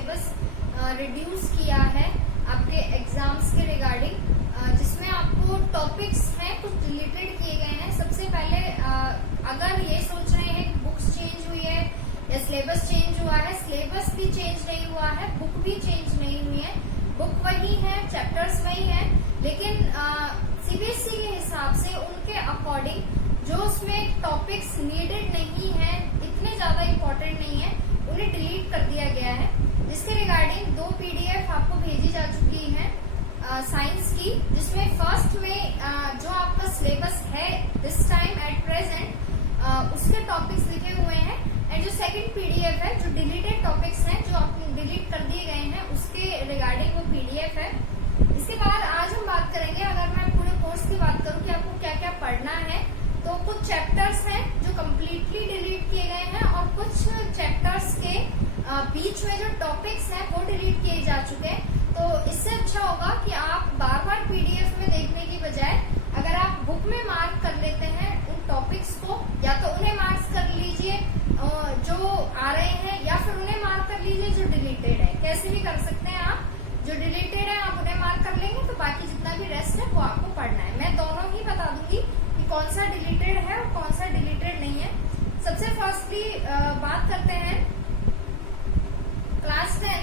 Syllabus reduce किया है आपके एग्जाम्स के रिगार्डिंग, जिसमें आपको टॉपिक्स हैं कुछ डिलीटेड किए गए हैं। सबसे पहले अगर ये सोच रहे हैं बुक्स चेंज हुई है या सिलेबस चेंज हुआ है, सिलेबस भी चेंज नहीं हुआ है, बुक भी चेंज नहीं हुई है। बुक वही है, चैप्टर्स वही है, लेकिन सीबीएसई के हिसाब से उनके अकॉर्डिंग जो उसमें टॉपिक्स नीडेड नहीं है, इतने ज्यादा इम्पोर्टेंट नहीं है, उन्हें डिलीट कर दिया गया है। जिसके रिगार्डिंग 2 पीडीएफ आपको भेजी जा चुकी है साइंस की, जिसमें फर्स्ट में जो आपका सिलेबस है दिस टाइम एट प्रेजेंट उसके टॉपिक्स लिखे हुए हैं, एंड जो सेकंड पीडीएफ है जो डिलीटेड टॉपिक्स हैं जो आपने डिलीट कर दिए गए हैं उसके रिगार्डिंग वो पीडीएफ है। इसके बाद आज हम बात करेंगे, अगर मैं पूरे कोर्स की बात करूं कि आपको क्या क्या पढ़ना है, तो कुछ चैप्टर्स हैं जो कम्प्लीटली डिलीट किए गए हैं और कुछ चैप्टर्स के बीच में जो टॉपिक्स हैं वो डिलीट किए जा चुके हैं। तो इससे अच्छा होगा कि आप बार बार पीडीएफ में देखने की बजाय अगर आप बुक में मार्क कर लेते हैं उन टॉपिक्स को, या तो उन्हें मार्क्स कर लीजिए जो आ रहे हैं, या फिर उन्हें मार्क कर लीजिए जो डिलीटेड है। कैसे भी कर सकते हैं आप, जो डिलीटेड है आप उन्हें मार्क कर लेंगे तो बाकी जितना भी रेस्ट है वो आपको पढ़ना है। मैं दोनों ही बता दूंगी कि कौन सा डिलीटेड है और कौन सा डिलीटेड नहीं है। सबसे फर्स्टली बात करते हैं क्लास 10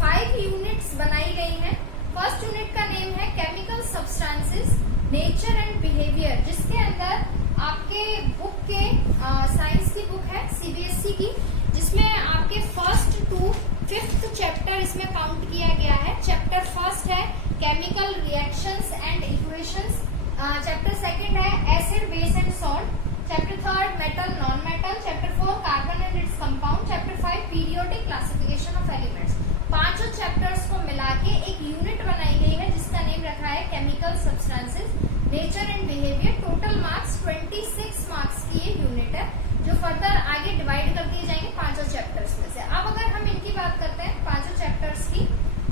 5 यूनिट्स बनाई गई हैं। फर्स्ट यूनिट का नेम है chemical substances nature and behaviour, जिसके अंदर आपके बुक के साइंस की बुक है सीबीएसई की, जिसमें आपके फर्स्ट टू 5th चैप्टर इसमें काउंट किया गया है। चैप्टर फर्स्ट है chemical reactions and equations, chapter second है acid base and salt, chapter third metal non metal, chapter 4 carbon and its compound, chapter 5 periodic classification of elements. पांचों chapters को मिला के एक यूनिट बनाई गई है जिसका नेम रखा है chemical substances nature and behaviour. Total marks 26 marks की ये यूनिट है, जो फर्दर आगे डिवाइड कर दिए जाएंगे पांचों चैप्टर्स में से। अब अगर हम इनकी बात करते हैं पांचों चैप्टर्स की,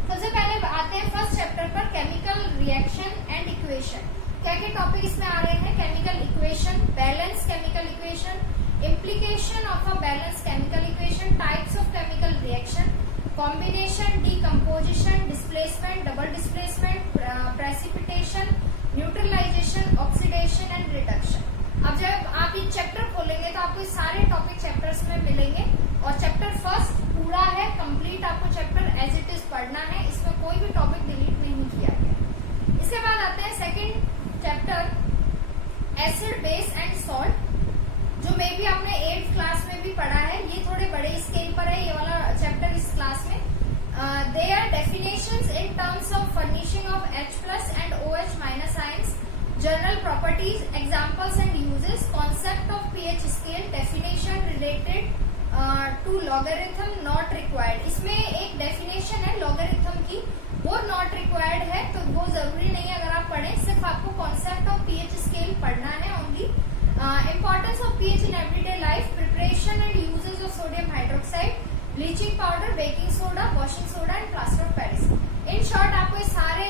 सबसे पहले आते हैं फर्स्ट चैप्टर पर केमिकल रिएक्शन एंड इक्वेशन। क्या क्या टॉपिक इसमें आ रहे हैं? Chemical equation, balance chemical equation, implication of a balance chemical equation, types of chemical reaction, combination, decomposition, displacement, double displacement, precipitation, neutralisation, oxidation and reduction. अब जब आप ये चैप्टर खोलेंगे तो आपको सारे टॉपिक चैप्टर्स में मिलेंगे, और चैप्टर फर्स्ट पूरा है कंप्लीट, आपको चैप्टर एज इट इज पढ़ना है, इसमें कोई भी टॉपिक डिलीट नहीं किया गया। इसके बाद आते हैं second chapter acid base and salt, जो मे भी आपने 8th क्लास में भी पढ़ा है। ये थोड़े बड़े स्केल पर है ये वाला चैप्टर इस क्लास में। They are definitions in terms of furnishing of H+ and OH- ions, general properties, examples and uses, concept of pH scale, definition related to logarithm not required. इसमें एक डेफिनेशन है logarithm की, वो not required है, तो वो जरूरी नहीं है अगर आप पढ़ें, सिर्फ आपको कॉन्सेप्ट ऑफ pH स्केल पढ़ना है only. Importance of pH in everyday life, preparation and uses of sodium hydroxide, bleaching powder, baking soda, washing soda and plaster of Paris। In short आपको ये सारे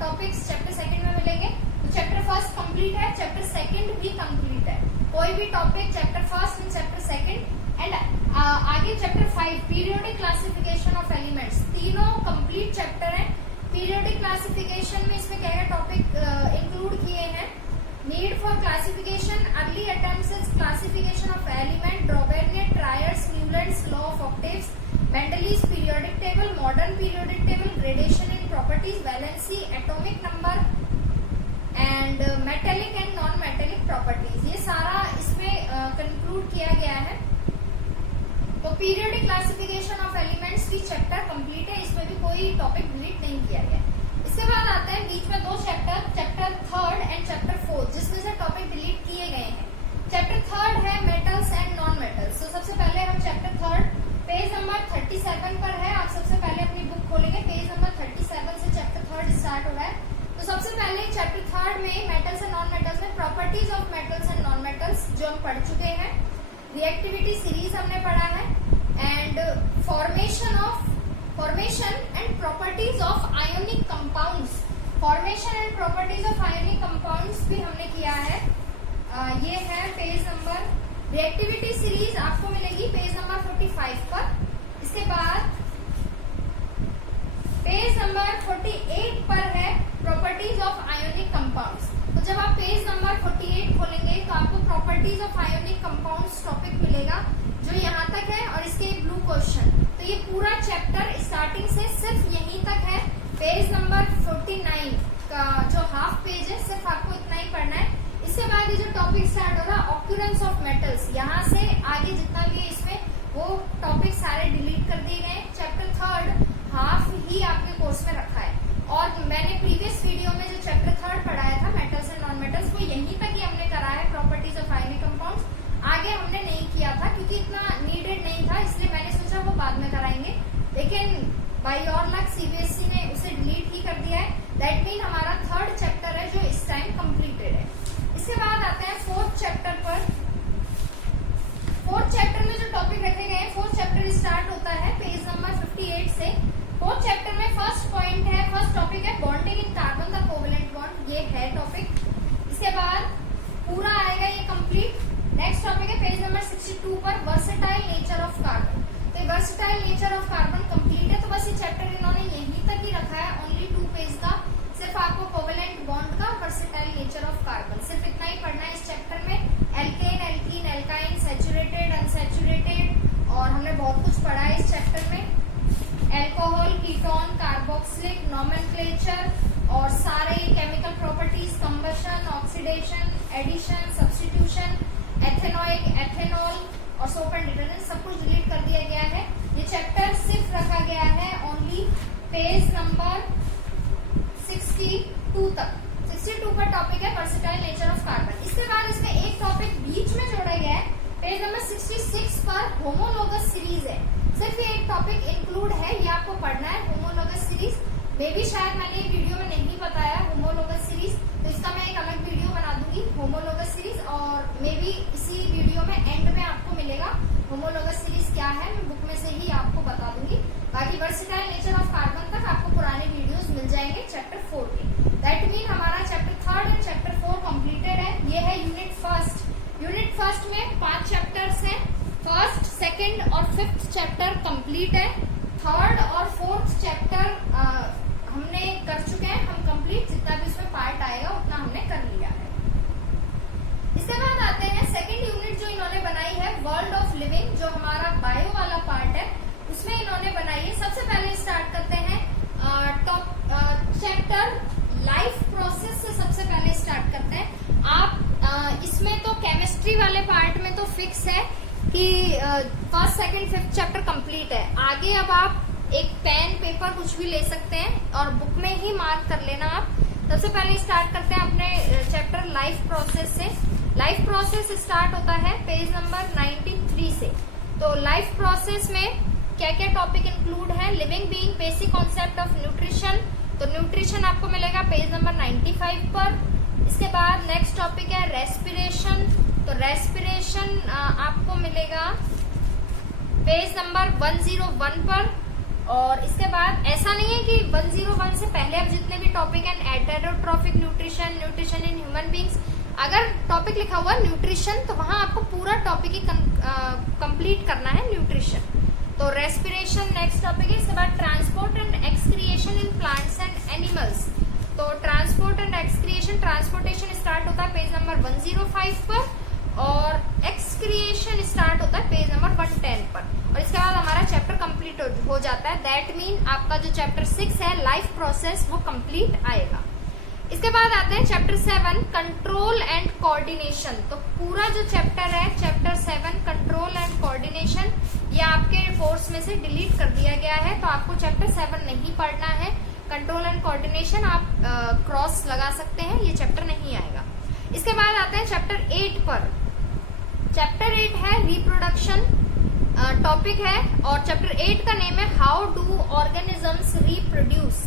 टॉपिक्स चैप्टर सेकंड में मिलेंगे। तो chapter first complete है, chapter second भी complete है। कोई भी topic chapter first and chapter second and आगे chapter 5 periodic classification of elements, तीनों कंप्लीट चैप्टर है। पीरियोडिक क्लासिफिकेशन में इसमें क्या क्या टॉपिक इंक्लूड किए हैं? Need for classification, early attempts is classification of element, Drobenian triads, Newland's law of octaves, Mendel's periodic table, modern periodic table, gradation in properties, valency, atomic number, and metallic and non-metallic properties। ये सारा इसमें conclude किया गया है। तो periodic classification of elements की chapter complete है, इसमें भी कोई टॉपिक डिलीट नहीं किया गया। इसके बाद आते हैं बीच में 2 chapter, chapter 3rd and chapter 4th, जिसमें से टॉपिक डिलीट किए गए हैं। चैप्टर 3rd है मेटल्स एंड नॉन मेटल्स। तो सबसे पहले हम चैप्टर 3rd पेज नंबर 37 पर है। आप सबसे पहले अपनी बुक खोलेंगे, पेज नंबर 37 से चैप्टर 3rd स्टार्ट हो रहा है। तो सबसे पहले चैप्टर 3rd में मेटल्स एंड नॉन मेटल्स में properties of metals and non metals जो हम पढ़ चुके हैं, रिएक्टिविटी सीरीज हमने पढ़ा है, and formation and properties of ionic compounds, formation and properties of ionic compounds भी हमने किया है। ये है पेज नंबर, रिएक्टिविटी सीरीज आपको मिलेगी पेज नंबर 45 पर। इसके बाद 48 पर है प्रॉपर्टीज ऑफ आयोनिक कंपाउंड्स। तो जब आप पेज नंबर 48 खोलेंगे तो आपको properties of ionic compounds topic मिलेगा जो यहाँ तक है, और इसके ब्लू क्वेश्चन। तो ये पूरा चैप्टर स्टार्टिंग से सिर्फ यहीं तक है। पेज नंबर 49 का जो हाफ पेज है सिर्फ आपको इतना ही पढ़ना है। इसके बाद ये जो टॉपिक स्टार्ट हो रहा है ऑक्यूरेंस ऑफ मेटल्स, यहाँ से आगे जितना भी है इसमें वो टॉपिक सारे डिलीट कर दिए गए। चैप्टर 3 हाफ ही आपके कोर्स में रखा है, और मैंने प्रीवियस वीडियो में जो चैप्टर 3 पढ़ाया था मेटल्स एंड नॉन मेटल्स, वो यहीं तक ही हमने करा है प्रॉपर्टीज ऑफ आयोनिक कंपाउंड्स। आगे हमने नहीं किया था क्योंकि इतना नीडेड नहीं था, इसलिए मैंने सोचा वो बाद में कराएंगे, लेकिन बाय योर लक सीबीएसई ने उसे डिलीट ही कर दिया है। दैट मीन हमारा 3rd चैप्टर है जो इस टाइम कंप्लीटेड है। इसके बाद आते हैं 4th चैप्टर पर। 4th चैप्टर में जो टॉपिक रखे गए हैं, 4th चैप्टर स्टार्ट होता है पेज नंबर 58 से। 4th चैप्टर में फर्स्ट पॉइंट है, फर्स्ट टॉपिक है bonding in carbon the covalent bond, ये है टॉपिक। इसके बाद पूरा आएगा ये कंप्लीट। नेक्स्ट टॉपिक है पेज नंबर 62 पर वर्सेटाइल नेचर ऑफ कार्बन। तो versatile nature of carbon complete है। तो बस ये चैप्टर इन्होंने यहीं तक ही रखा है, ओनली 2 पेज का, सिर्फ आपको कोवेलेंट बॉन्ड का वर्सेटाइल नेचर ऑफ कार्बन सिर्फ इतना ही पढ़ना है इस चैप्टर में। Alkane, alkene, alkyne, saturated, unsaturated, और हमने बहुत कुछ पढ़ा है इस चैप्टर में। एल्कोहल, कीटोन, कार्बोक्सिलिक, नोमेनक्लेचर और सारे chemical properties, combustion, oxidation, addition, substitution, ethanoic, ethanol और सोप एंड डिटर्जेंट सब कुछ डिलीट कर दिया गया है। ये चैप्टर सिर्फ रखा गया है ओनली पेज नंबर 62 तक। 62 पर टॉपिक है वर्सेटाइल नेचर ऑफ कार्बन। इसके बाद इसमें एक टॉपिक बीच में जोड़ा गया है, पेज नंबर 66 पर होमोलोगस सीरीज है। सिर्फ ये एक टॉपिक इंक्लूड है, ये आपको पढ़ना है होमोलोगस सीरीज। मे भी शायद मैंने ये वीडियो में नहीं बताया होमोलोगस सीरीज, तो इसका मैं एक अलग वीडियो बना दूंगी होमोलोगस सीरीज, और मे भी इसी वीडियो में एंड में आपको मिलेगा होमोलोगस सीरीज क्या है, मैं बुक में से ही आपको बता दूंगी। बाकी वर्सेटाइल नेचर ऑफ कार्बन तक आपको पुराने वीडियोस मिल जाएंगे चैप्टर 4 के। दैट मीन हमारा चैप्टर 3 एंड चैप्टर 4 कंप्लीटेड है। ये है यूनिट फर्स्ट। यूनिट फर्स्ट में 5 चैप्टर्स हैं। 1st, 2nd और 5th चैप्टर कंप्लीट है। 3rd और 4th चैप्टर हमने कर चुके हैं हम कंप्लीट, जितना भी उसमें पार्ट आएगा उतना हमने कर लिया है। इसके बाद आते हैं 2nd यूनिट जो इन्होंने बनाई है वर्ल्ड ऑफ लिविंग, जो हमारा बायो वाला पार्ट है उसमें इन्होंने बनाई है। सबसे पहले स्टार्ट करते हैं चैप्टर लाइफ प्रोसेस से, सबसे पहले स्टार्ट करते हैं। आप इसमें तो केमिस्ट्री वाले पार्ट में तो फिक्स है कि 1st, 2nd, 5th chapter complete है। आगे अब आप एक पेन पेपर कुछ भी ले सकते हैं और बुक में ही मार्क कर लेना आप। सबसे पहले स्टार्ट करते हैं अपने चैप्टर लाइफ प्रोसेस से। लाइफ प्रोसेस स्टार्ट होता है पेज नंबर 93 से। तो लाइफ प्रोसेस में क्या क्या टॉपिक इंक्लूड है? Living being, basic concept of nutrition. तो न्यूट्रिशन आपको मिलेगा पेज नंबर 95 पर। इसके बाद नेक्स्ट टॉपिक है रेस्पिरेशन। तो रेस्पिरेशन आपको मिलेगा पेज नंबर 101 पर। और इसके बाद ऐसा नहीं है कि 101 से पहले अब जितने भी टॉपिक हैं, heterotrophic nutrition, nutrition in human beings, अगर टॉपिक लिखा हुआ न्यूट्रिशन तो वहां आपको पूरा टॉपिक ही कंप्लीट करना है न्यूट्रिशन। तो रेस्पिरेशन नेक्स्ट टॉपिक है। इसके बाद transport and excretion in plants and animals. तो transport and excretion, transportation start होता है पेज नंबर 105 पर, और एक्सक्रिएशन स्टार्ट होता है पेज नंबर 110 पर। और इसके बाद हमारा चैप्टर कंप्लीट हो जाता है। दैट मीन आपका जो चैप्टर 6 है लाइफ प्रोसेस वो कंप्लीट आएगा। इसके बाद आते हैं चैप्टर 7 कंट्रोल एंड कोऑर्डिनेशन। तो पूरा जो चैप्टर है चैप्टर 7 कंट्रोल एंड कोऑर्डिनेशन, ये आपके कोर्स में से डिलीट कर दिया गया है, तो आपको चैप्टर 7 नहीं पढ़ना है। कंट्रोल एंड कोऑर्डिनेशन आप क्रॉस लगा सकते हैं, ये चैप्टर नहीं आएगा। इसके बाद आते हैं चैप्टर 8 पर। चैप्टर 8 है रिप्रोडक्शन टॉपिक है, और चैप्टर 8 का नेम है हाउ डू ऑर्गेनिजम्स रिप्रोड्यूस।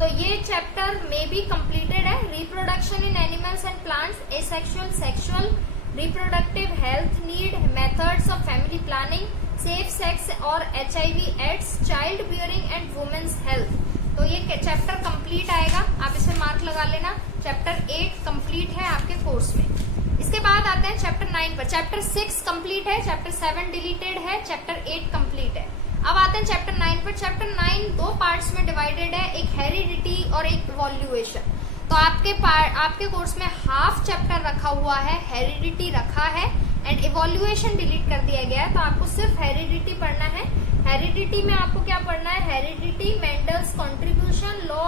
तो ये चैप्टर में भी कंप्लीटेड है। Reproduction in animals and plants, asexual, sexual, reproductive health need, methods of family planning, safe sex और HIV AIDS, child bearing and women's health. तो ये चैप्टर कंप्लीट आएगा, आप इसे मार्क लगा लेना। चैप्टर 8 कंप्लीट है आपके कोर्स में। इसके बाद आते हैं चैप्टर 9 पर। चैप्टर 6 कंप्लीट है, चैप्टर 7 डिलीटेड है, चैप्टर 8 कंप्लीट है। अब आते हैं चैप्टर 9 पर। फिर चैप्टर 9 दो पार्ट्स में डिवाइडेड है, एक हेरिडिटी और एक इवोल्यूएशन। तो आपके कोर्स में हाफ चैप्टर रखा हुआ है, हेरिडिटी रखा है एंड इवोल्यूएशन डिलीट कर दिया गया है। तो आपको सिर्फ हेरिडिटी पढ़ना है। हेरिडिटी में आपको क्या पढ़ना है? Heredity, Mendel's contribution, law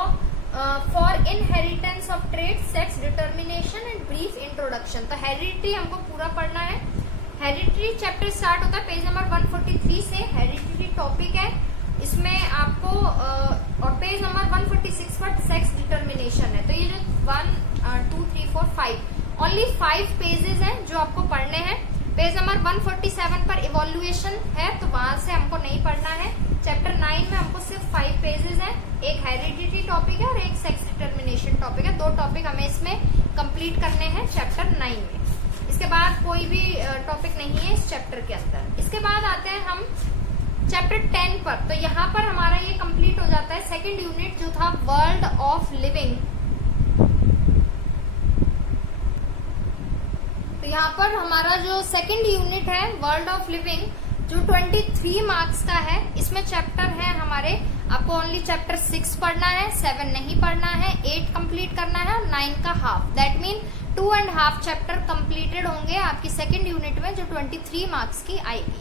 for inheritance of trait, sex determination and brief introduction. तो हेरिडिटी हमको पूरा पढ़ना है। हेरिडिटी चैप्टर स्टार्ट होता है पेज नंबर 143 से। हेरिडिटी टॉपिक है, इसमें आपको और पेज नंबर 146 पर सेक्स डिटर्मिनेशन है। तो ये जो 1 2 3 4 5 ओनली 5 पेजेस हैं जो आपको पढ़ने हैं। पेज नंबर 147 पर इवोल्यूएशन है, तो वहां से हमको नहीं पढ़ना है। चैप्टर 9 में हमको सिर्फ 5 पेजेस हैं, एक हेरिडिटी टॉपिक है और एक सेक्स डिटर्मिनेशन टॉपिक है। 2 टॉपिक हमें इसमें कंप्लीट करने हैं चैप्टर 9 में। इसके बाद कोई भी टॉपिक नहीं है इस चैप्टर के अंदर। इसके बाद आते हैं हम चैप्टर 10 पर। तो यहाँ पर हमारा ये कंप्लीट हो जाता है सेकंड यूनिट जो था वर्ल्ड ऑफ लिविंग। तो यहाँ पर हमारा जो सेकंड यूनिट है वर्ल्ड ऑफ लिविंग, जो 23 मार्क्स का है, इसमें चैप्टर है हमारे, आपको ओनली चैप्टर 6 पढ़ना है, 7 नहीं पढ़ना है, 8 कंप्लीट करना है और 9 का half. That mean 2.5 chapter completed होंगे आपकी सेकंड यूनिट में, जो 23 मार्क्स की आएगी।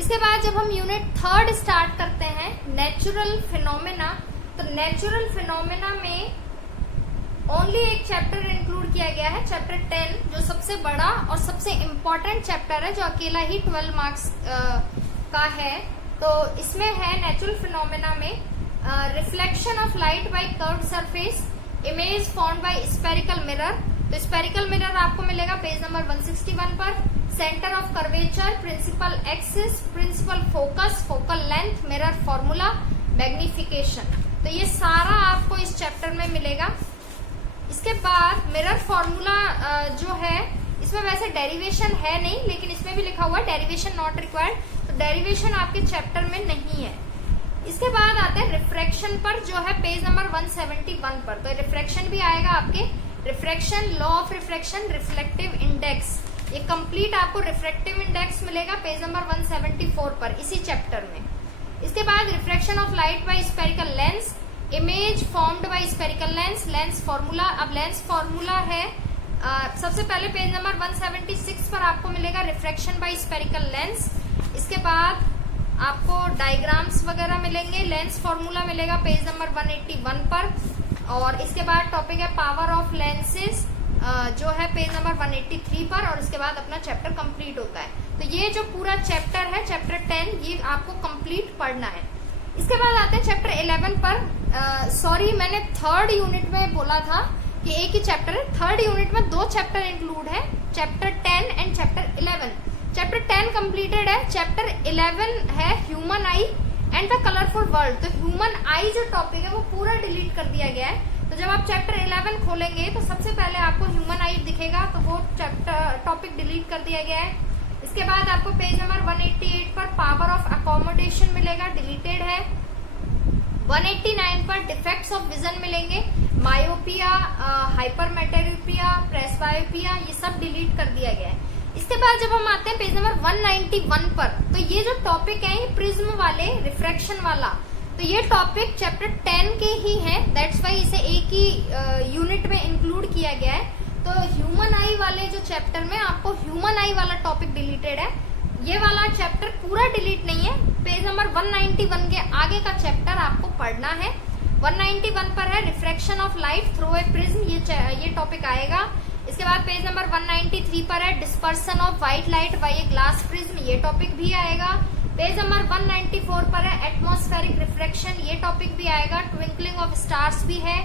इसके बाद जब हम यूनिट 3 स्टार्ट करते हैं, नेचुरल फिनोमेना, तो नेचुरल फिनोमेना में ओनली एक चैप्टर इंक्लूड किया गया है, चैप्टर 10, जो सबसे बड़ा और सबसे इम्पोर्टेंट चैप्टर है, जो अकेला ही 12 मार्क्स का है। तो इसमें है नेचुरल फिनोमेना में reflection of light by curved surface, image formed by spherical mirror. तो स्फेरिकल मिरर आपको मिलेगा पेज नंबर 161 पर। Centre of curvature, principal axis, principal focus, focal length, mirror formula, magnification. तो ये सारा आपको इस चैप्टर में मिलेगा। इसके बाद मिरर फॉर्मूला जो है, इसमें वैसे डेरिवेशन है नहीं, लेकिन इसमें भी लिखा हुआ है डेरिवेशन नॉट रिक्वायर्ड। तो डेरिवेशन आपके चैप्टर में नहीं है। इसके बाद आते हैं रिफ्रैक्शन पर, जो है पेज नंबर 171 पर। तो रिफ्रैक्शन भी आएगा आपके, refraction, law of refraction, reflective index. ये कंप्लीट आपको रिफ्रैक्टिव इंडेक्स मिलेगा पेज नंबर 174 पर, इसी चैप्टर में। इसके बाद refraction of light bye spherical lens, image formed by spherical lens, lens formula. अब लेंस फॉर्मूला है सबसे पहले पेज नंबर 176 पर आपको मिलेगा रिफ्रैक्शन बाय स्फेरिकल लेंस। इसके बाद आपको डायग्राम्स वगैरह मिलेंगे, लेंस फॉर्मूला मिलेगा पेज नंबर 181 पर। और इसके बाद टॉपिक है पावर ऑफ लेंसेज, जो है पेज नंबर 183 पर। और इसके बाद अपना चैप्टर कंप्लीट होता है। तो ये जो पूरा चैप्टर है, चैप्टर 10, ये आपको कंप्लीट पढ़ना है। इसके बाद आते हैं चैप्टर 11 पर। सॉरी, मैंने 3rd यूनिट में बोला था कि एक ही चैप्टर है। 3rd यूनिट में 2 चैप्टर इंक्लूड है, chapter 10 and chapter 11। Chapter 10 completed है, चैप्टर 11 है human I and the colourful world. तो ह्यूमन आई जो टॉपिक है वो पूरा डिलीट कर दिया गया है। तो जब आप चैप्टर 11 खोलेंगे तो सबसे पहले आपको ह्यूमन आई दिखेगा, तो वो चैप्टर टॉपिक डिलीट कर दिया गया है। इसके बाद आपको पेज नंबर 188 पर पावर ऑफ अकोमोडेशन मिलेगा, डिलीटेड है। 189 पर डिफेक्ट्स ऑफ विजन मिलेंगे, मायोपिया, हाइपरमेट्रोपिया, प्रेसबायोपिया, ये सब डिलीट कर दिया गया है। इसके बाद जब हम आते हैं पेज नंबर 191 पर, तो ये जो टॉपिक है ये प्रिज्म वाले, रिफ्रैक्शन वाला, तो ये टॉपिक चैप्टर 10 के ही है। दैट्स वाई इसे एक ही यूनिट में इंक्लूड किया गया है। तो ह्यूमन आई वाले जो चैप्टर में आपको ह्यूमन आई वाला टॉपिक डिलीटेड है, ये वाला चैप्टर पूरा डिलीट नहीं है। पेज नंबर 191 के आगे का चैप्टर आपको पढ़ना है। 191 पर है refraction of light through a prism, ये टॉपिक आएगा। इसके बाद पेज नंबर 193 पर है dispersion of white light by a glass prism, ये टॉपिक भी आएगा। पेज नंबर 194 पर है एटमॉस्फेरिक रिफ्रैक्शन, ये टॉपिक भी आएगा। ट्विंकलिंग ऑफ स्टार्स भी है,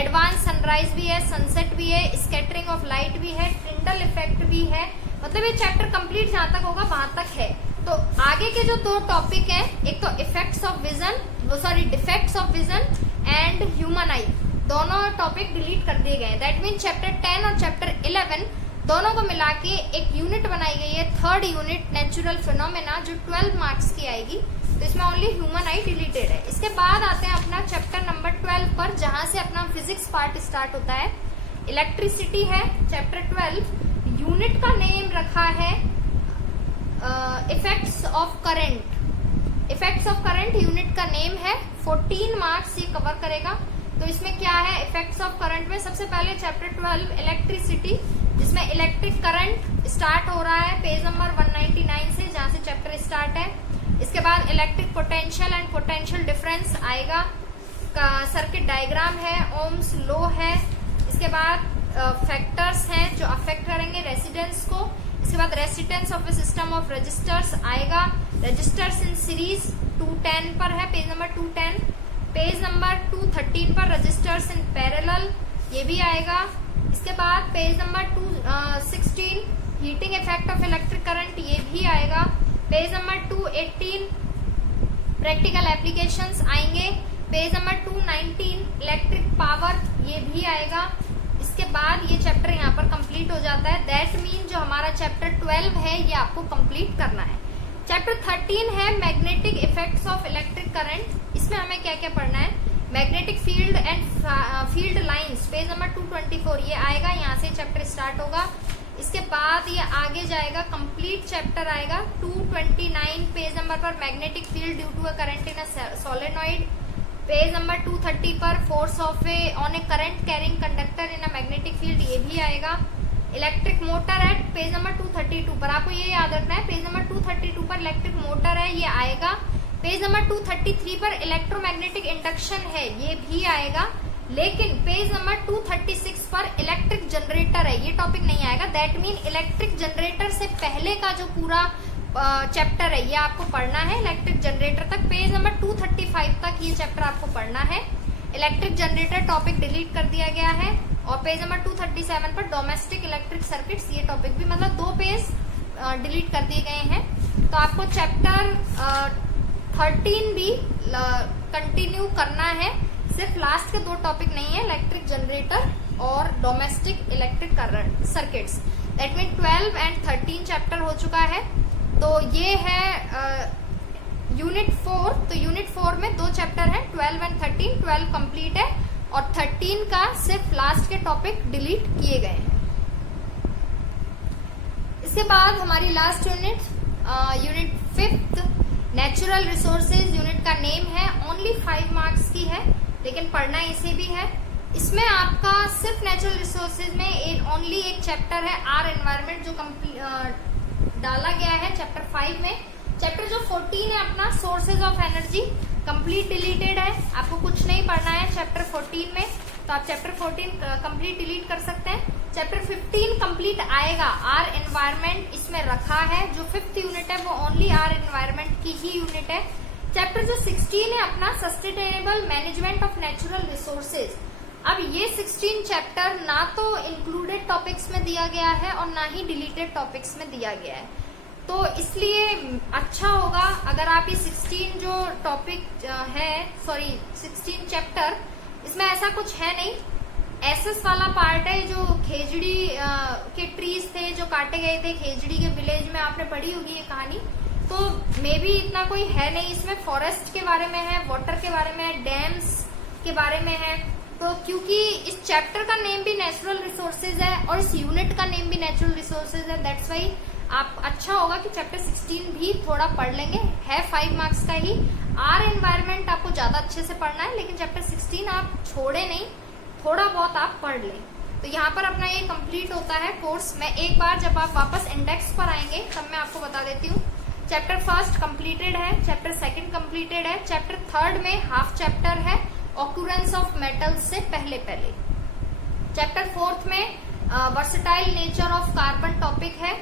एडवांस सनराइज भी है, सनसेट भी है, स्कैटरिंग ऑफ लाइट भी है, ट्रिंडल इफेक्ट भी है। मतलब ये चैप्टर कंप्लीट जहां तक होगा वहां तक है। तो आगे के जो 2 टॉपिक हैं, एक तो effects of vision, defects of vision and human आई, दोनों टॉपिक डिलीट कर दिए गए। दैट मीन चैप्टर 10 और चैप्टर 11 दोनों को मिला के एक यूनिट बनाई गई है, 3rd यूनिट नेचुरल फिनोमेना, जो 12 मार्क्स की आएगी। तो इसमें ओनली ह्यूमन आई डिलीटेड है। इसके बाद आते हैं अपना चैप्टर नंबर 12 पर, जहां से अपना फिजिक्स पार्ट स्टार्ट होता है। इलेक्ट्रिसिटी है चैप्टर 12। यूनिट का नेम रखा है effects of current. Effects of current unit का नेम है, 14 मार्क्स ये कवर करेगा। तो इसमें क्या है, इफेक्ट्स ऑफ करंट में सबसे पहले चैप्टर 12 इलेक्ट्रिसिटी, जिसमें इलेक्ट्रिक करंट स्टार्ट हो रहा है पेज नंबर 199 से, जहां से चैप्टर स्टार्ट है। इसके बाद electric potential and potential difference आएगा, सर्किट डायग्राम है, ओम्स लॉ है। इसके बाद फैक्टर्स हैं जो अफेक्ट करेंगे रेजिस्टेंस को। इसके बाद resistance of a system of resistors आएगा, रजिस्टर्स इन सीरीज 210 पर है, पेज नंबर 210। पेज नंबर 213 पर रजिस्टर्स इन पैरेलल, ये भी आएगा। इसके बाद page number 216 heating effect of electric current, ये भी आएगा। पेज नंबर 218 प्रैक्टिकल एप्लीकेशंस आएंगे। पेज नंबर 219 इलेक्ट्रिक पावर, ये भी आएगा। इसके बाद ये चैप्टर यहाँ पर कंप्लीट हो जाता है। दैट मीन जो हमारा चैप्टर 12 है ये आपको कंप्लीट करना है। चैप्टर 13 है magnetic effects of electric current. इसमें हमें क्या क्या पढ़ना है, magnetic field and field lines, page number 224 ये आएगा, यहाँ से चैप्टर स्टार्ट होगा। इसके बाद ये आगे जाएगा, कंप्लीट चैप्टर आएगा 229 पेज नंबर पर, magnetic field due to a current in a solenoid. Page number 230 पर force of a on a current carrying conductor in a magnetic field, ये भी आएगा। Electric motor at page number 232 पर, आपको ये याद रखना है, पेज नंबर 232 पर इलेक्ट्रिक मोटर है, ये आएगा। पेज नंबर 233 पर इलेक्ट्रोमैग्नेटिक इंडक्शन है, ये भी आएगा। लेकिन पेज नंबर 236 पर इलेक्ट्रिक जनरेटर है, ये टॉपिक नहीं आएगा। दैट मीन इलेक्ट्रिक जनरेटर से पहले का जो पूरा चैप्टर है ये आपको पढ़ना है, इलेक्ट्रिक जनरेटर तक। पेज नंबर 235 तक ये चैप्टर आपको पढ़ना है। इलेक्ट्रिक जनरेटर टॉपिक डिलीट कर दिया गया है। और पेज नंबर 237 पर डोमेस्टिक इलेक्ट्रिक सर्किट्स, ये टॉपिक भी, मतलब 2 पेज डिलीट कर दिए गए हैं। तो आपको चैप्टर 13 भी कंटिन्यू करना है, सिर्फ लास्ट के 2 टॉपिक नहीं है, इलेक्ट्रिक जनरेटर और domestic electric current circuits. That mean 12 and 13 chapter हो चुका है। तो ये है यूनिट 4। तो यूनिट 4 में 2 चैप्टर हैं, 12 एंड 13। 12 कंप्लीट है और 13 का सिर्फ लास्ट के टॉपिक डिलीट किए गए हैं। इसके बाद हमारी last unit, unit 5 natural resources, unit का नेम है, ओनली 5 मार्क्स की है, लेकिन पढ़ना इसे भी है। इसमें आपका सिर्फ नेचुरल रिसोर्सेज में ओनली एक चैप्टर है, आर एनवायरमेंट, जो डाला गया है चैप्टर 5 में। चैप्टर जो 14 है अपना sources of energy, complete deleted है, आपको कुछ नहीं पढ़ना है चैप्टर 14 में, तो आप चैप्टर 14 कंप्लीट डिलीट कर सकते हैं। चैप्टर 15 कंप्लीट आएगा, आर एनवायरमेंट इसमें रखा है। जो 5th यूनिट है वो ओनली आर एनवायरमेंट की ही यूनिट है। चैप्टर जो 16 है अपना sustainable management of natural resources. अब ये 16 चैप्टर ना तो इंक्लूडेड टॉपिक्स में दिया गया है और ना ही डिलीटेड टॉपिक्स में दिया गया है, तो इसलिए अच्छा होगा अगर आप ये 16 जो टॉपिक है, 16 चैप्टर, इसमें ऐसा कुछ है नहीं। एसएस वाला पार्ट है जो खेजड़ी के ट्रीज थे जो काटे गए थे खेजड़ी के विलेज में, आपने पढ़ी होगी ये कहानी, तो मे बी इतना कोई है नहीं। इसमें फॉरेस्ट के बारे में है, वाटर के बारे में है, डैम्स के बारे में है। तो क्योंकि इस चैप्टर का नेम भी नेचुरल रिसोर्सेज है और इस यूनिट का नेम भी नेचुरल रिसोर्सेज है, दैट्स वाई आप अच्छा होगा कि चैप्टर 16 भी थोड़ा पढ़ लेंगे, है 5 मार्क्स का ही। आर एनवायरमेंट आपको ज्यादा अच्छे से पढ़ना है, लेकिन चैप्टर 16 आप छोड़े नहीं, थोड़ा बहुत आप पढ़ लें। तो यहाँ पर अपना ये कंप्लीट होता है कोर्स। मैं एक बार जब आप वापस इंडेक्स पर आएंगे तब मैं आपको बता देती हूँ। चैप्टर 1 कंप्लीटेड है, चैप्टर 2 कंप्लीटेड है, चैप्टर 3 में हाफ चैप्टर है ऑक्यूरेंस ऑफ मेटल्स से पहले। चैप्टर 4 में versatile nature of carbon topic है,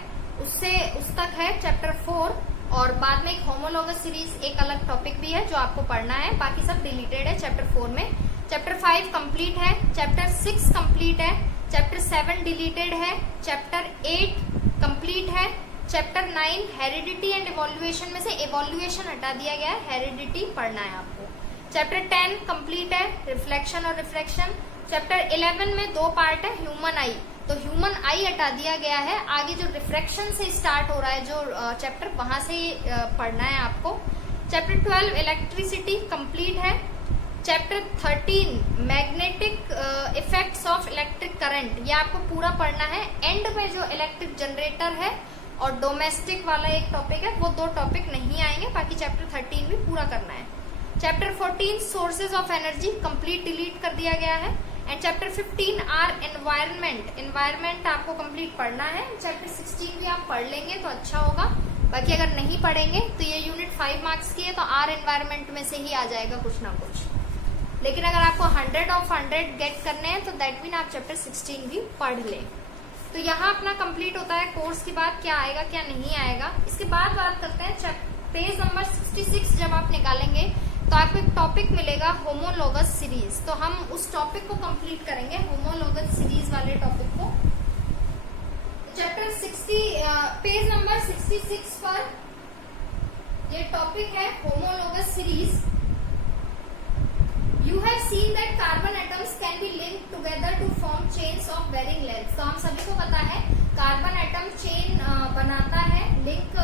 उससे उस तक है चैप्टर 4, और बाद में एक होमोलॉगस सीरीज एक अलग टॉपिक भी है जो आपको पढ़ना है, बाकी सब डिलीटेड है चैप्टर 4 में। चैप्टर 5 कंप्लीट है, चैप्टर 6 कंप्लीट है, चैप्टर 7 डिलीटेड है, चैप्टर 8 कंप्लीट है, चैप्टर 9 हेरिडिटी एंड इवोल्यूएशन में से इवोल्यूएशन हटा दिया गया है, हेरिडिटी पढ़ना है आपको। चैप्टर 10 कंप्लीट है, रिफ्लेक्शन और रिफ्रैक्शन। चैप्टर 11 में 2 पार्ट है, ह्यूमन आई, तो ह्यूमन आई हटा दिया गया है, आगे जो रिफ्रैक्शन से स्टार्ट हो रहा है जो चैप्टर, वहां से पढ़ना है आपको। चैप्टर 12 इलेक्ट्रिसिटी कंप्लीट है। Chapter 13 magnetic effects of electric current, ये आपको पूरा पढ़ना है। एंड में जो इलेक्ट्रिक जनरेटर है और डोमेस्टिक वाला एक टॉपिक है, वो 2 टॉपिक नहीं आएंगे, बाकी चैप्टर 13 भी पूरा करना है। Chapter 14 sources of energy complete delete कर दिया गया है। एंड चैप्टर 15 आर एनवायरमेंट आपको कंप्लीट पढ़ना है। चैप्टर 16 भी आप पढ़ लेंगे तो अच्छा होगा, बाकी अगर नहीं पढ़ेंगे तो ये यूनिट 5 मार्क्स की है, तो आर एनवायरमेंट में से ही आ जाएगा कुछ ना कुछ। लेकिन अगर आपको 100 ऑफ 100 गेट करने हैं तो दैट मीन आप चैप्टर 16 भी पढ़ लें। तो यहाँ अपना कंप्लीट होता है कोर्स की बात, क्या आएगा क्या नहीं आएगा। इसके बाद बात करते हैं पेज नंबर 66 जब आप निकालेंगे तो आपको एक टॉपिक मिलेगा होमोलॉगस सीरीज, तो हम उस टॉपिक को कंप्लीट करेंगे, होमोलॉगस सीरीज वाले टॉपिक को। चैप्टर 60 पेज नंबर 66 पर ये टॉपिक है homologous series. You have seen that carbon atoms can be linked together to form chains of varying length। तो हम सभी को पता है कार्बन एटम चेन बनाता है, लिंक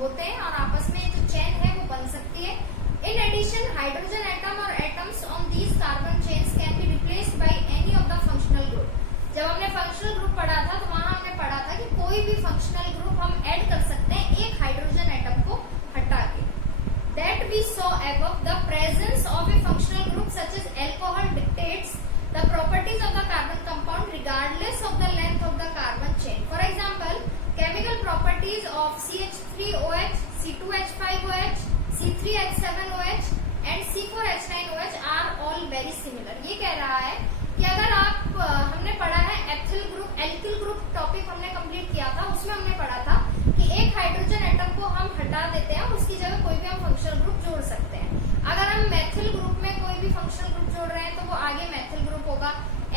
होते हैं और आपस में जो चेन है वो बन सकती है। In addition, hydrogen atom or atoms on these carbon chains can be replaced by any of the functional group। जब हमने फंक्शनल ग्रुप पढ़ा था तो वहां हमने पढ़ा था कि कोई भी फंक्शनल ग्रुप हम ऐड कर सकते हैं एक हाइड्रोजन एटम को हटा के। That we saw above, the presence of a functional group such as alcohol dictates the properties of the carbon compound regardless of the length of the carbon chain। For example, chemical properties of CH3OH, C2H5OH, C3H7OH and C4H9OH are all very similar। ये कह रहा है कि अगर आप हमने पढ़ा है एल्किल ग्रुप टॉपिक हमने कंप्लीट किया था, उसमें हमने पढ़ा था कि एक हाइड्रोजन एटम को हम हटा देते हैं, उसकी जगह कोई भी हम फंक्शनल ग्रुप जोड़ सकते हैं। अगर हम मेथिल ग्रुप में कोई भी फंक्शनल ग्रुप जोड़ रहे हैं तो वो आगे मेथिल ग्रुप होगा।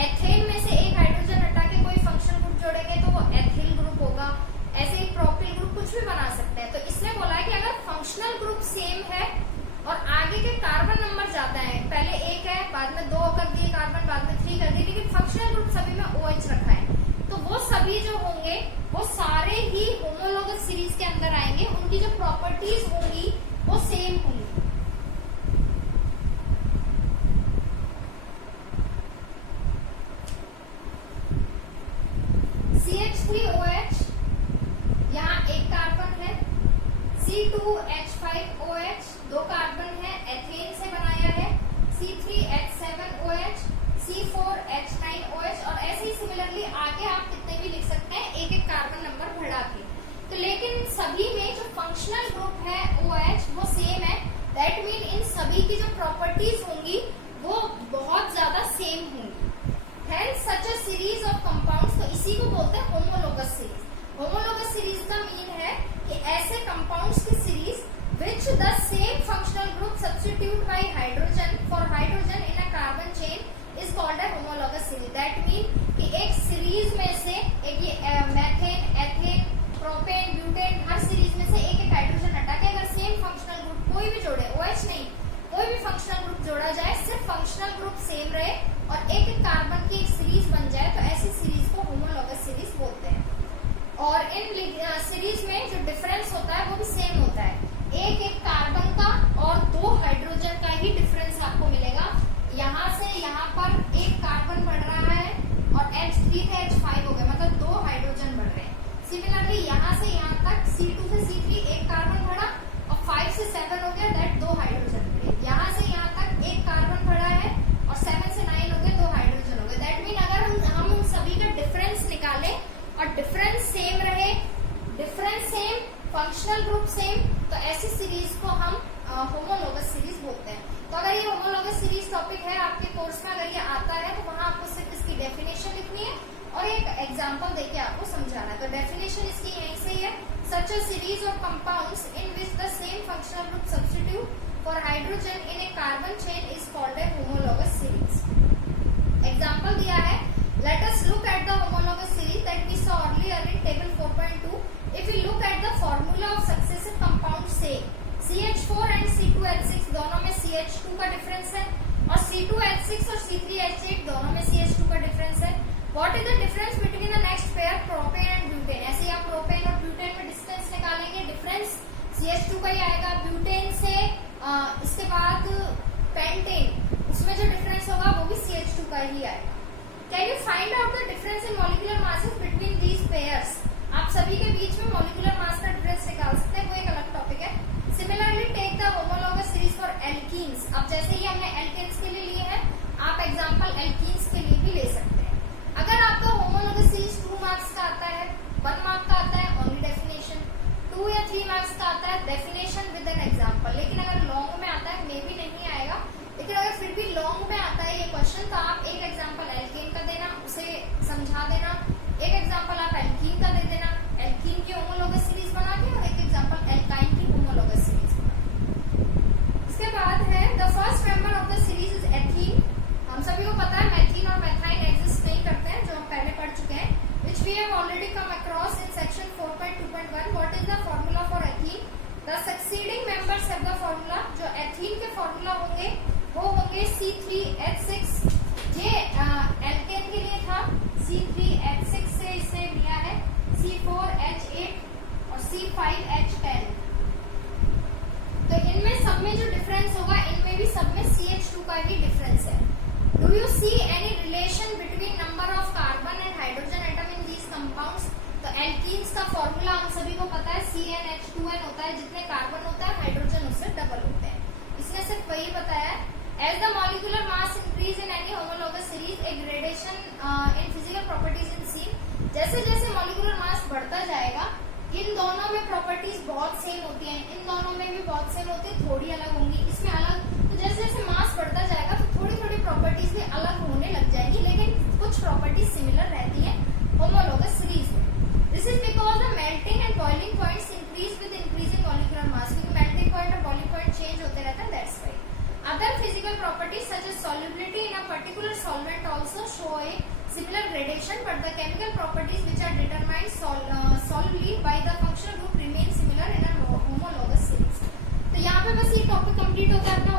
एथेन में से एक हाइड्रोजन हटा के कोई फंक्शनल ग्रुप जोड़ेंगे तो वो एथिल ग्रुप होगा। ऐसे ही प्रोपिल ग्रुप कुछ भी बना सकते हैं। तो इसने बोला है कि अगर फंक्शनल ग्रुप सेम है और आगे के कार्बन नंबर ज्यादा है, पहले 1 है, बाद में 2 कर दिए कार्बन, बाद में 3 कर दिए, लेकिन फंक्शनल ग्रुप सभी में OH रखा है, तो वो सभी जो होंगे वो सारे ही होमोलॉगस सीरीज के अंदर आएंगे। उनकी जो प्रॉपर्टीज होंगी वो सेम होंगी। CH3OH यहाँ एक कार्बन है, C2H5OH 2 कार्बन है, एथेन से बनाया है, C3H7OH, C4H9OH और ऐसे ही सिमिलरली आगे आप कितने भी लिख सकते हैं एक एक कार्बन नंबर बढ़ा के। तो लेकिन सभी में जो फंक्शनल ग्रुप है OH वो सेम है। दैट मीन इन सभी की जो प्रॉपर्टीज होंगी वो बहुत ज्यादा सेम होंगी। Hence such a series of compounds, तो इसी को बोलते हैं होमोलॉगस सीरीज। होमोलॉगस सीरीज का मीन है कि ऐसे कंपाउंड्स की series which the same functional group substitute by hydrogen for hydrogen in a carbon chain is called a homologous series। That mean कि एक सीरीज में से एक ये मेथेन, एथेन, प्रोपेन, ब्यूटेन, हर सीरीज में से एक एक हाइड्रोजन हटा के अगर सेम फंक्शनल ग्रुप कोई भी जोड़े, OH नहीं, कोई भी फंक्शनल ग्रुप जोड़ा जाए, सिर्फ फंक्शनल ग्रुप सेम रहे और एक एक कार्बन की एक सीरीज बन जाए, तो ऐसी सीरीज को होमोलॉगस सीरीज बोलते हैं। और इन सीरीज में जो डिफरेंस होता है वो भी सेम होता है, एक एक कार्बन का और 2 हाइड्रोजन का ही डिफरेंस आपको मिलेगा। यहाँ से यहाँ पर एक कार्बन बढ़ रहा है और H3 से H5 हो गया, मतलब 2 हाइड्रोजन बढ़ रहे हैं। सिमिलरली यहाँ से यहाँ तक C2 से C3 एक कार्बन बढ़ा और 5 से 7 हो गया, दैट 2 हाइड्रोजन बढ़े। यहाँ से यहाँ तक एक कार्बन बढ़ा है और 7 से 9 हो गए, 2 हाइड्रोजन हो गए। दैट मीन अगर हम उन सभी का डिफरेंस निकालें और डिफरेंस सेम रहे, difference same, functional group same, तो ऐसी सीरीज को हम होमोलॉगस सीरीज बोलते हैं। तो अगर ये होमोलॉगस सीरीज टॉपिक है आपके कोर्स में, अगर ये आता है तो वहां आपको सिर्फ इसकी डेफिनेशन लिखनी है और एक एग्जांपल देके आपको समझाना है। तो डेफिनेशन इसकी यहीं से ही है, such a series of compounds in which the same functional group substitute for hydrogen in a carbon chain is called a homologous series. Example दिया है, let us look at the homologous series that we saw earlier in table 4.2। if we look at the formula of successive compounds, say CH4 and C2H6 दोनों में CH2 का difference है और C2H6 और C3H8 दोनों में CH2 का difference है। what is the difference between the next pair propane and butane? ऐसे ही आप प्रोपेन और ब्यूटेन में डिस्टेंस निकालेंगे, डिफरेंस CH2 का ही आएगा। ब्यूटेन से इसके बाद पेंटेन, उसमें जो डिफरेंस होगा वो भी CH2 का ही आएगा। Can you find out the difference in molecular masses between these pairs? आप सभी के बीच में molecular एल्कीन्स, अब जैसे ही हमने एल्केन्स के लिए लिए है, आप एग्जांपल एल्कीन्स के लिए भी ले सकते हैं। अगर आपका होमोलोगस सीरीज 2 मार्क्स का आता है, 1 मार्क का आता है ओनली डेफिनेशन, 2 या 3 मार्क्स का आता है डेफिनेशन विद एन एग्जांपल। लेकिन अगर लॉन्ग में आता है, मे भी नहीं आएगा, लेकिन अगर फिर भी लॉन्ग में आता है ये क्वेश्चन, तो आप एक एग्जांपल एल्केन का देना, उसे समझा देना, एक एग्जांपल आप एल्कीन का दे देना, एल्कीन की होमोलोगस सीरीज बना के, और एक एग्जांपल एल्काइन की होमोलोगस सीरीज बना के। इसके बाद है the first member of the series is ethene. हम सभी को पता है मेथीन और मेथाइन एग्जिस्ट नहीं करते हैं, जो हम पहले पढ़ चुके हैं, which we have already come across in section 4.2.1. What is the formula for ethene? The succeeding members have the formula. जो एथीन के फॉर्मूला होंगे वो होंगे C3H6। ये एल्केन के लिए था, C3H6 से इसे लिया है C4H8 और C5H10। तो इनमें सब में जो डिफरेंस होगा, इनमें भी सब में CH2 का ही डिफरेंस है। Do you see any relation between number of carbon and hydrogen atom in these compounds? तो एल्कीन्स का फॉर्मूला हम सभी को पता है CnH2n होता है, जितने कार्बन होता है हाइड्रोजन उससे डबल होते हैं। इसने सिर्फ वही बताया है। As the molecular mass increase in any homologous series, a gradation in physical properties is seen. जैसे जैसे molecular mass बढ़ता जाएगा, इन दोनों में प्रॉपर्टीज बहुत सेम होती हैं, इन दोनों में भी बहुत सेम होती है, थोड़ी अलग होंगी, इसमें अलग। तो जैसे जैसे मास बढ़ता जाएगा तो थोड़ी थोड़ी प्रॉपर्टीज भी अलग होने लग जाएंगी, लेकिन कुछ प्रॉपर्टीज सिमिलर रहती हैं होमोलोगस सीरीज में। This is because the melting and boiling points increase with increasing molecular mass, क्योंकि मेल्टिंग पॉइंट और बॉइलिंग पॉइंट चेंज होते रहते हैं, that's why. Other physical properties such as solubility in a particular solvent also show a similar gradation, but the chemical properties which are determined solely by the functional group remain similar in a homologous series. तो यहाँ पे बस ये topic complete होता है अपना